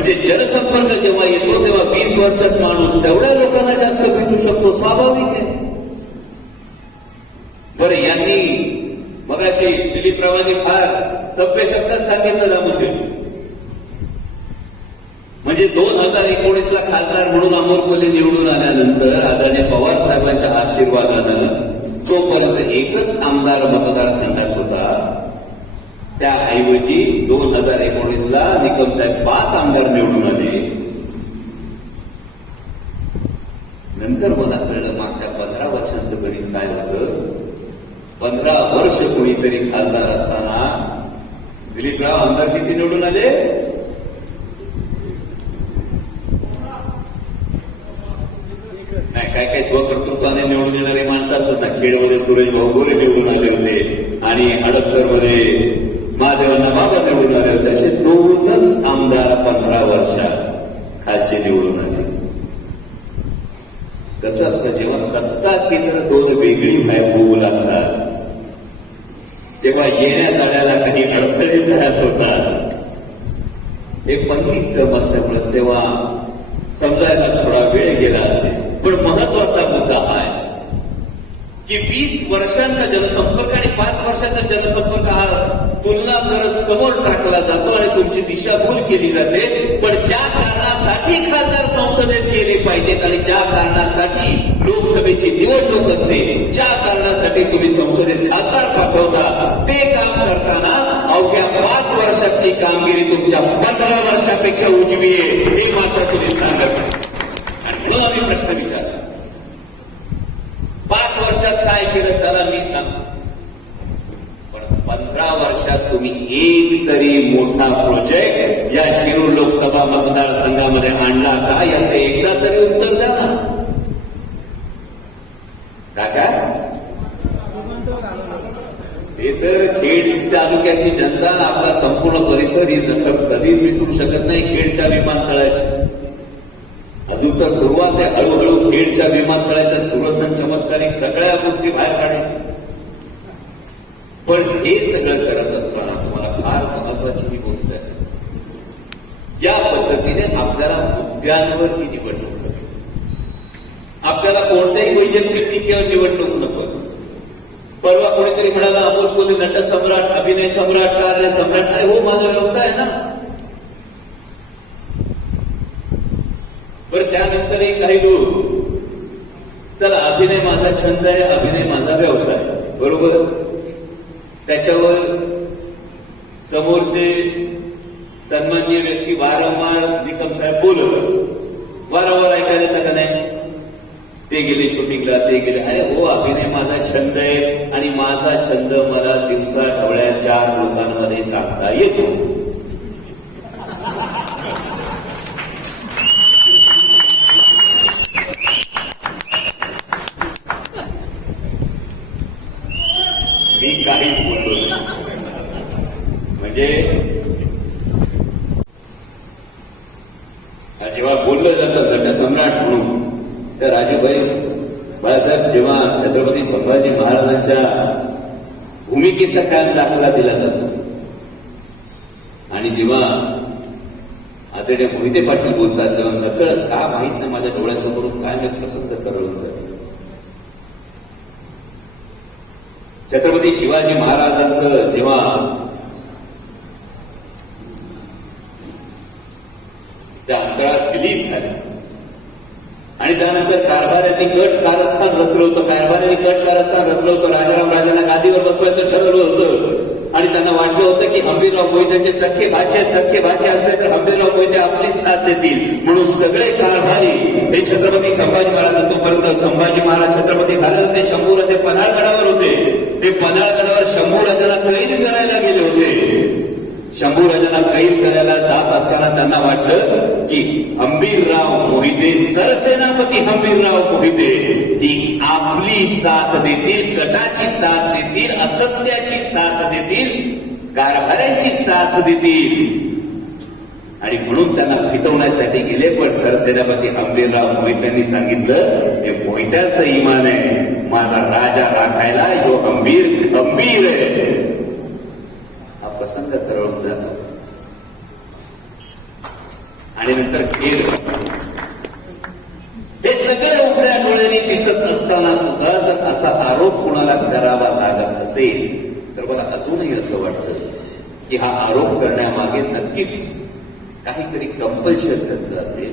म्हणजे जनसंपर्क जेव्हा येतो तेव्हा वीस वर्षात माणूस तेवढ्या लोकांना जास्त भेटू शकतो स्वाभाविक आहे. बरं यांनी मगाशी दिलीपरावांनी फार सभ्य शब्दात सांगितलं दामुशे म्हणजे दोन हजार एकोणीस ला खासदार म्हणून अमोल कोले निवडून आल्यानंतर आदरणीय पवार साहेबांच्या आशीर्वादानं तोपर्यंत एकच आमदार मतदारसंघात होता. त्याऐवजी दोन हजार एकोणीस ला निकम साहेब पाच आमदार निवडून आले. नंतर मला कळलं मागच्या पंधरा वर्षांचं गणित काय होतं? पंधरा वर्ष कोणीतरी खासदार असताना दिलीपराव आमदार किती निवडून आले? नाही काय काय स्वकर्तृत्वाने निवडून येणारे माणसं असतात. ना खेडमध्ये सुरेश भाऊ गोरे निवडून आले होते. आणि हडपसरमध्ये महादेवांना बाबा निवडून आले होते. असे दोनच आमदार पंधरा वर्षात खालचे निवडून आले. कसं असतं जेव्हा सत्ता केंद्र दोन वेगळी व्हाय होऊ लागतात तेव्हा येण्या जाण्याला काही अडथळे तयार होतात. हे पहिलीच टर्म असल्यामुळे तेव्हा समजायला थोडा वेळ गेला असेल. पण महत्त्वाचा मुद्दा हा आहे की वीस वर्षांचा जनसंपर्क आणि पाच वर्षांचा जनसंपर्क हा तुलना करत समोर टाकला जातो आणि तुमची दिशाभूल केली जाते. पण ज्या कारणासाठी खासदार संसदेत गेले पाहिजेत आणि ज्या कारणासाठी लोकसभेची निवडणूक असते ज्या कारणासाठी तुम्ही संसदेत खासदार पाठवता ते काम करताना अवघ्या पाच वर्षातली कामगिरी तुमच्या पंधरा वर्षापेक्षा उजवी आहे हे मात्र तुम्ही सांगत नाही. आणि म्हणून आम्ही प्रश्न विचारला पाच वर्षात काय केलं चला मी सांगतो पण पंधरा वर्षात तुम्ही एक तरी मोठा प्रोजेक्ट या शिरूर लोकसभा मतदारसंघामध्ये आणला का? याचं एकदा तरी उत्तर द्या ना. काका तर खेड तालुक्याची जनता आपला संपूर्ण परिसर ही जखम कधीच विसरू शकत नाही खेडच्या विमानतळाची. अजून तर सुरुवात आहे. हळूहळू खेडच्या विमानतळाच्या सुरसन चमत्कारिक सगळ्या गोष्टी बाहेर काढल्या पण हे सगळं करत असताना तुम्हाला फार महत्वाची ही गोष्ट आहे या पद्धतीने आपल्याला मुद्द्यांवर ही निवडणूक आपल्याला कोणत्याही वैयक्तिक टीकेवर निवडणूक नको परवा कोणीतरी म्हणाला, अमोल कोल्हे नट सम्राट, अभिनय सम्राट, कार्य सम्राट, अरे हो माझा व्यवसाय आहे ना। बरं, त्यानंतरही काही लोक, चला, अभिनय माझा छंद आहे, अभिनय माझा व्यवसाय बरोबर? त्याच्यावर समोरचे सन्माननीय व्यक्ती वारंवार निकम साहेब बोलत असत वारंवार ऐकायला येतं का नाही? ते गेले शूटिंगला ते गेले. अरे हो अभिनय माझा छंद आहे आणि माझा छंद मला दिवसा ढवळ्या चार लोकांमध्ये सांगता येतो मी काहीच बोललो नाही म्हणजे जेव्हा बोललं जातं घटसम्राट म्हणून तर राजूभाई बाळासाहेब जेव्हा छत्रपती संभाजी महाराजांच्या भूमिकेचा कान दाखला दिला जातो. आणि जेव्हा आदरणीय मोहिते पाटील बोलतात तेव्हा नकळत का माहीत नाही माझ्या डोळ्यासमोरून काय मी प्रसंग तरळून छत्रपती शिवाजी महाराजांचं जेव्हा त्या अंतराळात विलीन झाले. आणि त्यानंतर कारभाऱ्यांनी गट कारस्थान रचलं होतं. कारभाऱ्यांनी गट कारस्थान रचलं होतं. राजाराम राजांना गादीवर बसवायचं ठरवलं होतं. आणि त्यांना वाटलं होतं की हंबीरराव कोयत्याचे सख्खे भाचे सख्खे भाचे असले तर हंबीरराव मोहिते आपलीच साथ देतील. म्हणून सगळे कारभारी हे छत्रपती संभाजी महाराज तोपर्यंत संभाजी महाराज छत्रपती झाले होते. शंभू राजे पन्हाळगडावर होते. ते पन्हाळगडावर शंभू राजाला कैद करायला गेले होते. शंभू राजांना कैद करायला जात असताना त्यांना वाटलं की हंबीरराव मोहिते सरसेनापती हंबीरराव मोहिते ही आपली साथ देतील गटाची साथ देतील असत्याची साथ देतील कारभाऱ्यांची साथ देतील. आणि म्हणून त्यांना फितवण्यासाठी गेले पण सरसेनापती हंबीरराव मोहित्यांनी सांगितलं हे मोहित्याचं इमान आहे. माझा राजा राखायला यो हंबीर गंभीर आहे. प्रसंग तरळून जातो. आणि नंतर खेळ हे सगळं उघड्या डोळ्यांनी दिसत असताना सुद्धा जर असा आरोप कोणाला करावा लागत असेल तर मला अजूनही असं वाटतं की हा आरोप करण्यामागे नक्कीच काहीतरी कंपल्शन त्यांचं असेल.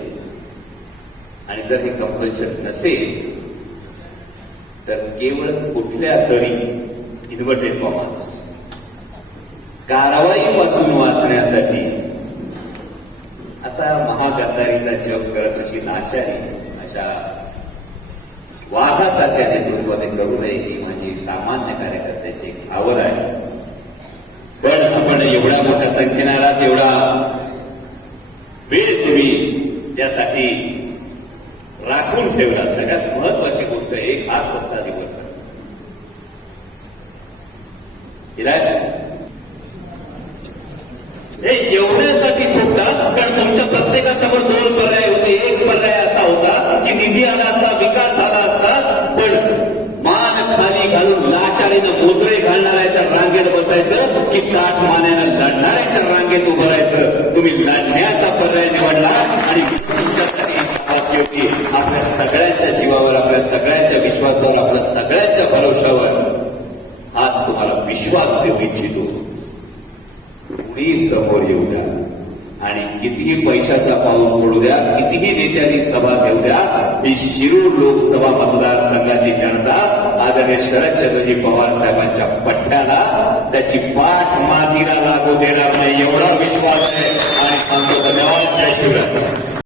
आणि जर हे कंपल्शन नसेल तर केवळ कुठल्या तरी इन्व्हर्टेड कॉमर्स कारवाईपासून वाचण्यासाठी. असा महागद्दारीचा जप करत अशी नाचारी अशा वाघासारख्या नेतृत्वाने करू नये ही माझी सामान्य कार्यकर्त्याची एक आवड आहे. पण आपण एवढ्या मोठ्या संख्येने आलात एवढा वेळ तुम्ही त्यासाठी राखून ठेवला सगळ्यात महत्वाची गोष्ट एक हात फक्त आधी इलाय हे एवढ्यासाठी ठोकतात कारण तुमच्या प्रत्येकासमोर दोन पर्याय होते. एक पर्याय असा होता की निधी आला असता विकास झाला असता पण मान खाली घालून लाचारीनं मोदरे घालणाऱ्याच्या रांगेत बसायचं की ताट मान्यानं लढणाऱ्याच्या रांगेत उभं राहायचं. तुम्ही लढण्याचा पर्याय निवडला आणि तुमच्यासाठी वाक्य होती आपल्या सगळ्यांच्या जीवावर आपल्या सगळ्यांच्या विश्वासावर आपल्या सगळ्यांच्या भरोशावर आज तुम्हाला विश्वास देऊ इच्छितो. कुणी समोर येऊ द्या. आणि कितीही पैशाचा पाऊस पडू द्या कितीही नेत्यांनी सभा घेऊ द्या ही शिरूर लोकसभा मतदारसंघाची जनता आदरणीय शरदचंद्रजी पवार साहेबांच्या पठ्ठ्याला त्याची पाठ मातीला लागू देणार नाही एवढा विश्वास आहे. आणि सांगतो धन्यवाद. जय शिवराय